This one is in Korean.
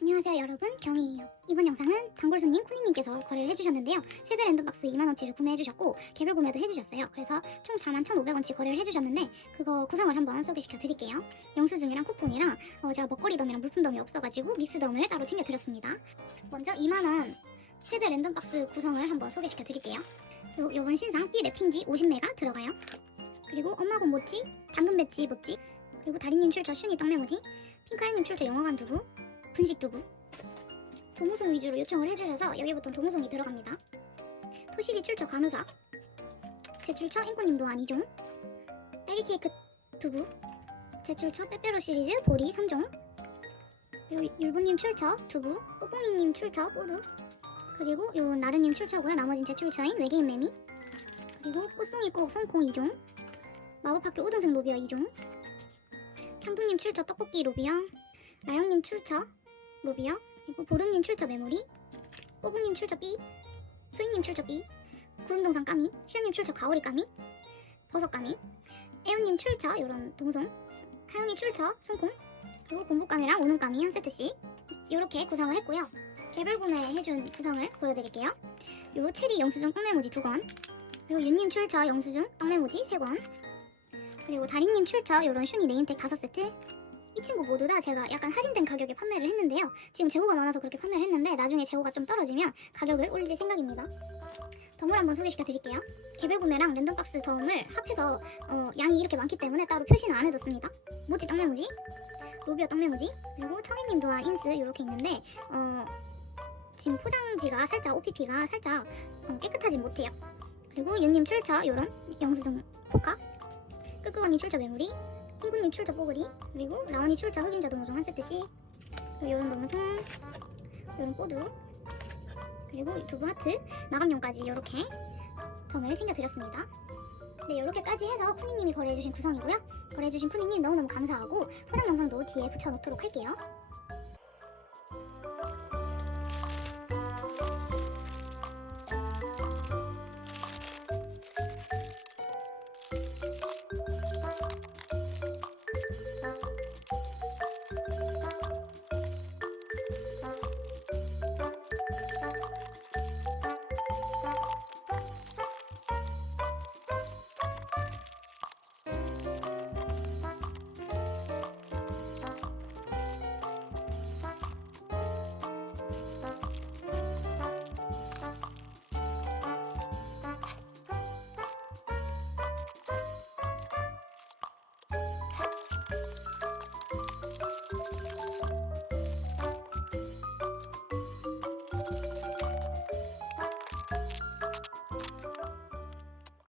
안녕하세요 여러분. 경희예요. 이번 영상은 단골손님 쿠니님께서 거래를 해주셨는데요. 세배 랜덤박스 2만원치를 구매해주셨고 개별 구매도 해주셨어요. 그래서 총 41,500원치 거래를 해주셨는데 그거 구성을 한번 소개시켜 드릴게요. 영수증이랑 쿠폰이랑 어, 제가 먹거리덤이랑 물품덤이 없어가지고 믹스덤을 따로 챙겨드렸습니다. 먼저 2만원 세배 랜덤박스 구성을 한번 소개시켜 드릴게요. 요, 요번 신상 B 랩핑지 50매가 들어가요. 그리고 엄마곰 모찌, 당근 배지 모찌 그리고 다리님 출처 슈니 떡메모지 핑카이님 출처 영어관 두부 분식 두부? 도무송 위주로 요청을 해주셔서 여기부터 도무송이 들어갑니다. 토시리 출처 간호사. 제 출처 앵꼬님 도안 2종 딸기 케이크 두부. 제 출처 빼빼로 시리즈 보리 3종. 그리고 율보님 출처 두부 뽀뽕이님 출처 뽀두. 그리고 요 나르님 출처고요. 나머진 제 출처인 외계인 매미. 그리고 꽃송이 꼭 송콩 2종. 마법학교 우등생 로비어 2종. 향두님 출처 떡볶이 로비어. 나영님 출처 로비어 그리고 보름님 출처 메모리 뽀붕님 출처 B 소희님 출처 B 구름동상 까미 시우님 출처 가오리 까미 버섯 까미 애우님 출처 요런 동송 하영이 출처 손콩 그리고 공부감이랑 오눈감이 한 세트씩 이렇게 구성을 했고요. 개별 구매해준 구성을 보여드릴게요. 요 체리 영수증 떡메모지 두권 그리고 윤님 출처 영수증 떡메모지 세권 그리고 다리님 출처 요런 슈니 네임택 다섯 세트 이 친구 모두 다 제가 약간 할인된 가격에 판매를 했는데요. 지금 재고가 많아서 그렇게 판매를 했는데 나중에 재고가 좀 떨어지면 가격을 올릴 생각입니다. 덤을 한번 소개시켜 드릴게요. 개별 구매랑 랜덤박스 덤을 합해서 어, 양이 이렇게 많기 때문에 따로 표시는 안 해뒀습니다. 모찌 떡메모지, 로비어 떡메모지, 그리고 청이님 도와 인스 이렇게 있는데 어, 지금 포장지가 살짝 OPP가 살짝 어, 깨끗하진 못해요. 그리고 윤님 출처 이런 영수증 포카, 끄끄언니 출처 메모리, 핑구님 출처 뽀글이? 그리고 라온이 출처 흑임자 동호종 한 세트씩. 그리고 요런 동호종 요런 뽀두. 그리고 이 두부 하트. 마감용까지 이렇게 덤을 챙겨드렸습니다. 네 이렇게까지 해서 푸니님이 거래해주신 구성이고요. 거래해주신 푸니님 너무너무 감사하고 포장 영상도 뒤에 붙여놓도록 할게요